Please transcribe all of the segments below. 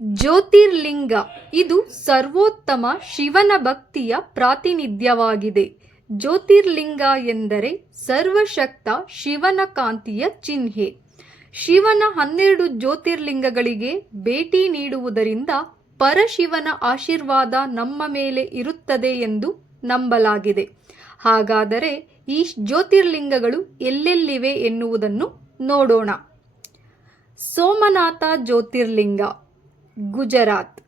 ಜ್ಯೋತಿರ್ಲಿಂಗ ಇದು ಸರ್ವೋತ್ತಮ ಶಿವನ ಭಕ್ತಿಯ ಪ್ರಾತಿನಿಧ್ಯವಾಗಿದೆ. ಜ್ಯೋತಿರ್ಲಿಂಗ ಎಂದರೆ ಸರ್ವಶಕ್ತ ಶಿವನ ಕಾಂತಿಯ ಚಿಹ್ನೆ. ಶಿವನ 12 ಜ್ಯೋತಿರ್ಲಿಂಗಗಳಿಗೆ ಭೇಟಿ ನೀಡುವುದರಿಂದ ಪರಶಿವನ ಆಶೀರ್ವಾದ ನಮ್ಮ ಮೇಲೆ ಇರುತ್ತದೆ ಎಂದು ನಂಬಲಾಗಿದೆ. ಹಾಗಾದರೆ ಈ ಜ್ಯೋತಿರ್ಲಿಂಗಗಳು ಎಲ್ಲೆಲ್ಲಿವೆ ಎನ್ನುವುದನ್ನು ನೋಡೋಣ. ಸೋಮನಾಥ ಜ್ಯೋತಿರ್ಲಿಂಗ, ಗುಜರಾತ್.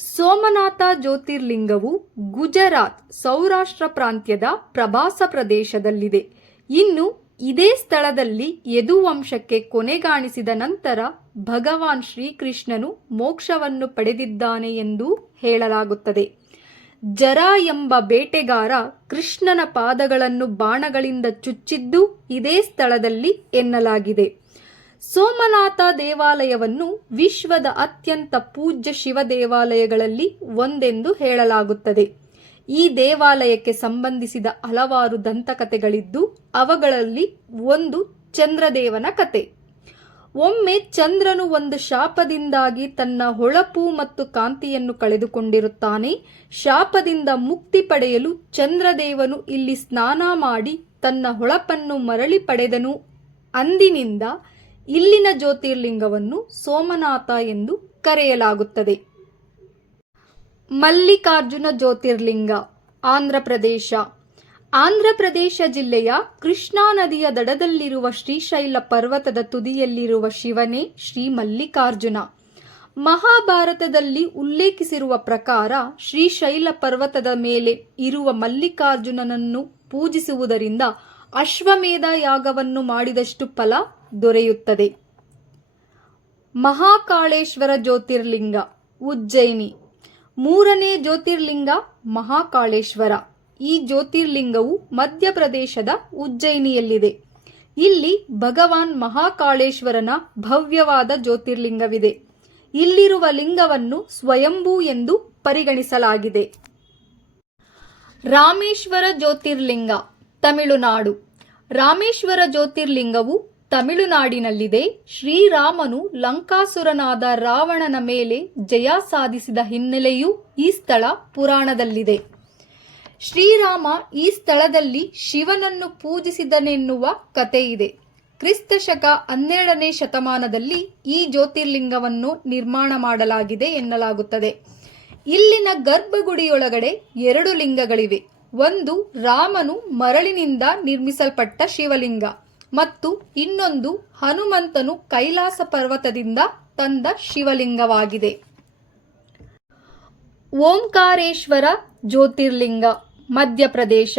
ಸೋಮನಾಥ ಜ್ಯೋತಿರ್ಲಿಂಗವು ಗುಜರಾತ್, ಸೌರಾಷ್ಟ್ರ ಪ್ರಾಂತ್ಯದ ಪ್ರವಾಸ ಪ್ರದೇಶದಲ್ಲಿದೆ. ಇನ್ನು ಇದೇ ಸ್ಥಳದಲ್ಲಿ ಯದುವಂಶಕ್ಕೆ ಕೊನೆಗಾಣಿಸಿದ ನಂತರ ಭಗವಾನ್ ಶ್ರೀಕೃಷ್ಣನು ಮೋಕ್ಷವನ್ನು ಪಡೆದಿದ್ದಾನೆ ಎಂದು ಹೇಳಲಾಗುತ್ತದೆ. ಜರ ಎಂಬ ಬೇಟೆಗಾರ ಕೃಷ್ಣನ ಪಾದಗಳನ್ನು ಬಾಣಗಳಿಂದ ಚುಚ್ಚಿದ್ದು ಇದೇ ಸ್ಥಳದಲ್ಲಿ ಎನ್ನಲಾಗಿದೆ. ಸೋಮನಾಥ ದೇವಾಲಯವನ್ನು ವಿಶ್ವದ ಅತ್ಯಂತ ಪೂಜ್ಯ ಶಿವ ದೇವಾಲಯಗಳಲ್ಲಿ ಒಂದೆಂದು ಹೇಳಲಾಗುತ್ತದೆ. ಈ ದೇವಾಲಯಕ್ಕೆ ಸಂಬಂಧಿಸಿದ ಹಲವಾರು ದಂತಕಥೆಗಳಿದ್ದು ಅವುಗಳಲ್ಲಿ ಒಂದು ಚಂದ್ರದೇವನ ಕತೆ. ಒಮ್ಮೆ ಚಂದ್ರನು ಒಂದು ಶಾಪದಿಂದಾಗಿ ತನ್ನ ಹೊಳಪು ಮತ್ತು ಕಾಂತಿಯನ್ನು ಕಳೆದುಕೊಂಡಿರುತ್ತಾನೆ. ಶಾಪದಿಂದ ಮುಕ್ತಿ ಪಡೆಯಲು ಚಂದ್ರದೇವನು ಇಲ್ಲಿ ಸ್ನಾನ ಮಾಡಿ ತನ್ನ ಹೊಳಪನ್ನು ಮರಳಿ ಪಡೆದನು. ಅಂದಿನಿಂದ ಇಲ್ಲಿನ ಜ್ಯೋತಿರ್ಲಿಂಗವನ್ನು ಸೋಮನಾಥ ಎಂದು ಕರೆಯಲಾಗುತ್ತದೆ. ಮಲ್ಲಿಕಾರ್ಜುನ ಜ್ಯೋತಿರ್ಲಿಂಗ, ಆಂಧ್ರಪ್ರದೇಶ. ಆಂಧ್ರಪ್ರದೇಶ ಜಿಲ್ಲೆಯ ಕೃಷ್ಣಾ ನದಿಯ ದಡದಲ್ಲಿರುವ ಶ್ರೀಶೈಲ ಪರ್ವತದ ತುದಿಯಲ್ಲಿರುವ ಶಿವನೇ ಶ್ರೀ ಮಲ್ಲಿಕಾರ್ಜುನ. ಮಹಾಭಾರತದಲ್ಲಿ ಉಲ್ಲೇಖಿಸಿರುವ ಪ್ರಕಾರ ಶ್ರೀಶೈಲ ಪರ್ವತದ ಮೇಲೆ ಇರುವ ಮಲ್ಲಿಕಾರ್ಜುನನನ್ನು ಪೂಜಿಸುವುದರಿಂದ ಅಶ್ವಮೇಧ ಯಾಗವನ್ನು ಮಾಡಿದಷ್ಟು ಫಲ ದೊರೆಯುತ್ತದೆ. ಮಹಾಕಾಳೇಶ್ವರ ಜ್ಯೋತಿರ್ಲಿಂಗ, ಉಜ್ಜಯಿನಿ. 3ನೇ ಜ್ಯೋತಿರ್ಲಿಂಗ ಮಹಾಕಾಳೇಶ್ವರ. ಈ ಜ್ಯೋತಿರ್ಲಿಂಗವು ಮಧ್ಯಪ್ರದೇಶದ ಉಜ್ಜಯಿನಿಯಲ್ಲಿದೆ. ಇಲ್ಲಿ ಭಗವಾನ್ ಮಹಾಕಾಳೇಶ್ವರನ ಭವ್ಯವಾದ ಜ್ಯೋತಿರ್ಲಿಂಗವಿದೆ. ಇಲ್ಲಿರುವ ಲಿಂಗವನ್ನು ಸ್ವಯಂಭೂ ಎಂದು ಪರಿಗಣಿಸಲಾಗಿದೆ. ರಾಮೇಶ್ವರ ಜ್ಯೋತಿರ್ಲಿಂಗ, ತಮಿಳುನಾಡು. ರಾಮೇಶ್ವರ ಜ್ಯೋತಿರ್ಲಿಂಗವು ತಮಿಳುನಾಡಿನಲ್ಲಿದೆ. ಶ್ರೀರಾಮನು ಲಂಕಾಸುರನಾದ ರಾವಣನ ಮೇಲೆ ಜಯ ಸಾಧಿಸಿದ ಹಿನ್ನೆಲೆಯೂ ಈ ಸ್ಥಳ ಪುರಾಣದಲ್ಲಿದೆ. ಶ್ರೀರಾಮ ಈ ಸ್ಥಳದಲ್ಲಿ ಶಿವನನ್ನು ಪೂಜಿಸಿದನೆನ್ನುವ ಕಥೆಯಿದೆ. ಕ್ರಿಸ್ತ ಶಕ 12ನೇ ಶತಮಾನದಲ್ಲಿ ಈ ಜ್ಯೋತಿರ್ಲಿಂಗವನ್ನು ನಿರ್ಮಾಣ ಮಾಡಲಾಗಿದೆ ಎನ್ನಲಾಗುತ್ತದೆ. ಇಲ್ಲಿನ ಗರ್ಭಗುಡಿಯೊಳಗಡೆ 2 ಲಿಂಗಗಳಿವೆ. ಒಂದು ರಾಮನು ಮರಳಿನಿಂದ ನಿರ್ಮಿಸಲ್ಪಟ್ಟ ಶಿವಲಿಂಗ ಮತ್ತು ಇನ್ನೊಂದು ಹನುಮಂತನು ಕೈಲಾಸ ಪರ್ವತದಿಂದ ತಂದ ಶಿವಲಿಂಗವಾಗಿದೆ. ಓಂಕಾರೇಶ್ವರ ಜ್ಯೋತಿರ್ಲಿಂಗ, ಮಧ್ಯಪ್ರದೇಶ.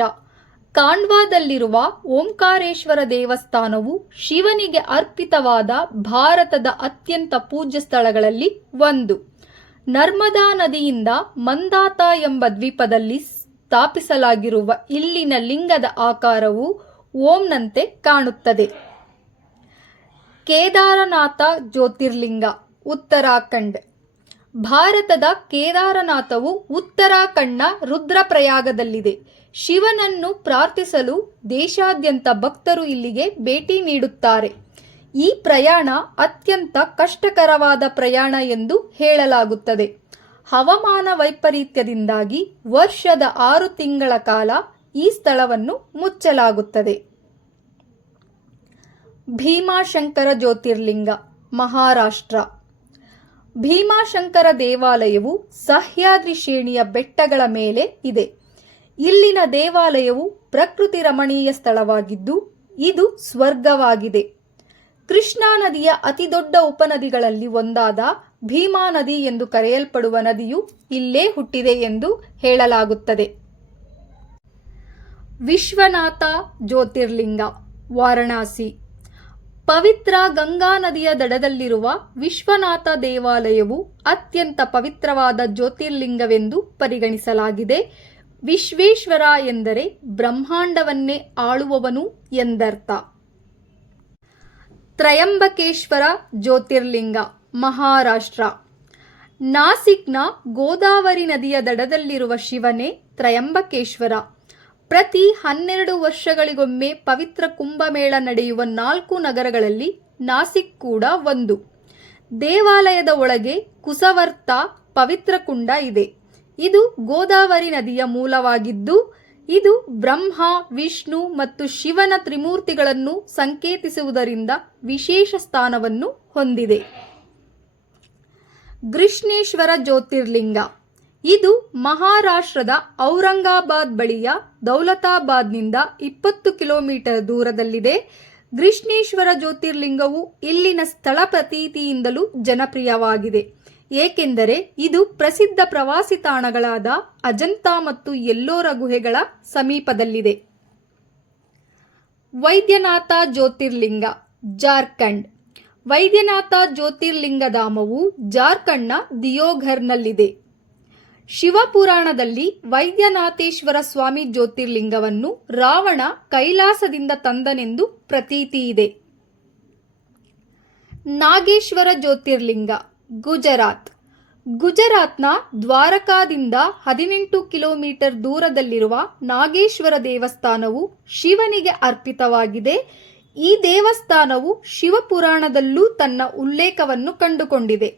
ಖಾಂಡ್ವಾದಲ್ಲಿರುವ ಓಂಕಾರೇಶ್ವರ ದೇವಸ್ಥಾನವು ಶಿವನಿಗೆ ಅರ್ಪಿತವಾದ ಭಾರತದ ಅತ್ಯಂತ ಪೂಜ್ಯ ಸ್ಥಳಗಳಲ್ಲಿ ಒಂದು. ನರ್ಮದಾ ನದಿಯಿಂದ ಮಂದಾತ ಎಂಬ ದ್ವೀಪದಲ್ಲಿ ಸ್ಥಾಪಿಸಲಾಗಿರುವ ಇಲ್ಲಿನ ಲಿಂಗದ ಆಕಾರವು ಓಂನಂತೆ ಕಾಣುತ್ತದೆ. ಕೇದಾರನಾಥ ಜ್ಯೋತಿರ್ಲಿಂಗ, ಉತ್ತರಾಖಂಡ್. ಭಾರತದ ಕೇದಾರನಾಥವು ಉತ್ತರಾಖಂಡ್ನ ರುದ್ರಪ್ರಯಾಗದಲ್ಲಿದೆ. ಶಿವನನ್ನು ಪ್ರಾರ್ಥಿಸಲು ದೇಶಾದ್ಯಂತ ಭಕ್ತರು ಇಲ್ಲಿಗೆ ಭೇಟಿ ನೀಡುತ್ತಾರೆ. ಈ ಪ್ರಯಾಣ ಅತ್ಯಂತ ಕಷ್ಟಕರವಾದ ಪ್ರಯಾಣ ಎಂದು ಹೇಳಲಾಗುತ್ತದೆ. ಹವಾಮಾನ ವೈಪರೀತ್ಯದಿಂದಾಗಿ ವರ್ಷದ 6 ತಿಂಗಳ ಕಾಲ ಈ ಸ್ಥಳವನ್ನು ಮುಚ್ಚಲಾಗುತ್ತದೆ. ಭೀಮಾಶಂಕರ ಜ್ಯೋತಿರ್ಲಿಂಗ, ಮಹಾರಾಷ್ಟ್ರ. ಭೀಮಾಶಂಕರ ದೇವಾಲಯವು ಸಹ್ಯಾದ್ರಿ ಶ್ರೇಣಿಯ ಬೆಟ್ಟಗಳ ಮೇಲೆ ಇದೆ. ಇಲ್ಲಿನ ದೇವಾಲಯವು ಪ್ರಕೃತಿ ರಮಣೀಯ ಸ್ಥಳವಾಗಿದ್ದು ಇದು ಸ್ವರ್ಗವಾಗಿದೆ. ಕೃಷ್ಣಾ ನದಿಯ ಅತಿದೊಡ್ಡ ಉಪನದಿಗಳಲ್ಲಿ ಒಂದಾದ ಭೀಮಾ ನದಿ ಎಂದು ಕರೆಯಲ್ಪಡುವ ನದಿಯು ಇಲ್ಲೇ ಹುಟ್ಟಿದೆ ಎಂದು ಹೇಳಲಾಗುತ್ತದೆ. ವಿಶ್ವನಾಥ ಜ್ಯೋತಿರ್ಲಿಂಗ, ವಾರಣಾಸಿ. ಪವಿತ್ರ ಗಂಗಾ ನದಿಯ ದಡದಲ್ಲಿರುವ ವಿಶ್ವನಾಥ ದೇವಾಲಯವು ಅತ್ಯಂತ ಪವಿತ್ರವಾದ ಜ್ಯೋತಿರ್ಲಿಂಗವೆಂದು ಪರಿಗಣಿಸಲಾಗಿದೆ. ವಿಶ್ವೇಶ್ವರ ಎಂದರೆ ಬ್ರಹ್ಮಾಂಡವನ್ನೇ ಆಳುವವನು ಎಂದರ್ಥ. ತ್ರಯಂಬಕೇಶ್ವರ ಜ್ಯೋತಿರ್ಲಿಂಗ, ಮಹಾರಾಷ್ಟ್ರ. ನಾಸಿಕ್ನ ಗೋದಾವರಿ ನದಿಯ ದಡದಲ್ಲಿರುವ ಶಿವನೇ ತ್ರಯಂಬಕೇಶ್ವರ. ಪ್ರತಿ 12 ವರ್ಷಗಳಿಗೊಮ್ಮೆ ಪವಿತ್ರ ಕುಂಭಮೇಳ ನಡೆಯುವ 4 ನಗರಗಳಲ್ಲಿ ನಾಸಿಕ್ ಕೂಡ ಒಂದು. ದೇವಾಲಯದ ಒಳಗೆ ಕುಸವರ್ತ ಪವಿತ್ರ ಕುಂಡ ಇದೆ. ಇದು ಗೋದಾವರಿ ನದಿಯ ಮೂಲವಾಗಿದ್ದು, ಇದು ಬ್ರಹ್ಮ, ವಿಷ್ಣು ಮತ್ತು ಶಿವನ ತ್ರಿಮೂರ್ತಿಗಳನ್ನು ಸಂಕೇತಿಸುವುದರಿಂದ ವಿಶೇಷ ಸ್ಥಾನವನ್ನು ಹೊಂದಿದೆ. ಗೃಷ್ಣೇಶ್ವರ ಜ್ಯೋತಿರ್ಲಿಂಗ. ಇದು ಮಹಾರಾಷ್ಟ್ರದ ಔರಂಗಾಬಾದ್ ಬಳಿಯ ದೌಲತಾಬಾದ್ನಿಂದ 20 ಕಿಲೋಮೀಟರ್ ದೂರದಲ್ಲಿದೆ. ಗೃಷ್ಣೇಶ್ವರ ಜ್ಯೋತಿರ್ಲಿಂಗವು ಇಲ್ಲಿನ ಸ್ಥಳ ಪ್ರತೀತಿಯಿಂದಲೂ ಜನಪ್ರಿಯವಾಗಿದೆ, ಏಕೆಂದರೆ ಇದು ಪ್ರಸಿದ್ಧ ಪ್ರವಾಸಿ ತಾಣಗಳಾದ ಅಜಂತಾ ಮತ್ತು ಎಲ್ಲೋರ ಗುಹೆಗಳ ಸಮೀಪದಲ್ಲಿದೆ. ವೈದ್ಯನಾಥ ಜ್ಯೋತಿರ್ಲಿಂಗ, ಜಾರ್ಖಂಡ್. ವೈದ್ಯನಾಥ ಜ್ಯೋತಿರ್ಲಿಂಗಧಾಮವು ಜಾರ್ಖಂಡ್ನ ದಿಯೋಘರ್ನಲ್ಲಿದೆ. ಶಿವಪುರಾಣದಲ್ಲಿ ವೈದ್ಯನಾಥೇಶ್ವರ ಸ್ವಾಮಿ ಜ್ಯೋತಿರ್ಲಿಂಗವನ್ನು ರಾವಣ ಕೈಲಾಸದಿಂದ ತಂದನೆಂದು ಪ್ರತೀತಿಯಿದೆ. ನಾಗೇಶ್ವರ ಜ್ಯೋತಿರ್ಲಿಂಗ, ಗುಜರಾತ್. ಗುಜರಾತ್ನ ದ್ವಾರಕಾದಿಂದ 18 ಕಿಲೋಮೀಟರ್ ದೂರದಲ್ಲಿರುವ ನಾಗೇಶ್ವರ ದೇವಸ್ಥಾನವು ಶಿವನಿಗೆ ಅರ್ಪಿತವಾಗಿದೆ. ಈ ದೇವಸ್ಥಾನವು ಶಿವಪುರಾಣದಲ್ಲೂ ತನ್ನ ಉಲ್ಲೇಖವನ್ನು ಕಂಡುಕೊಂಡಿದೆ.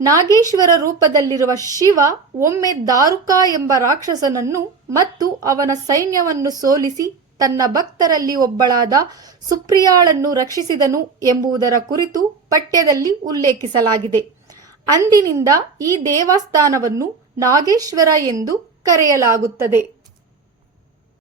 ನಾಗೇಶ್ವರ ರೂಪದಲ್ಲಿರುವ ಶಿವ ಒಮ್ಮೆ ದಾರುಕ ಎಂಬ ರಾಕ್ಷಸನನ್ನು ಮತ್ತು ಅವನ ಸೈನ್ಯವನ್ನು ಸೋಲಿಸಿ ತನ್ನ ಭಕ್ತರಲ್ಲಿ ಒಬ್ಬಳಾದ ಸುಪ್ರಿಯಾಳನ್ನು ರಕ್ಷಿಸಿದನು ಎಂಬುದರ ಕುರಿತು ಪಠ್ಯದಲ್ಲಿ ಉಲ್ಲೇಖಿಸಲಾಗಿದೆ. ಅಂದಿನಿಂದ ಈ ದೇವಸ್ಥಾನವನ್ನು ನಾಗೇಶ್ವರ ಎಂದು ಕರೆಯಲಾಗುತ್ತದೆ.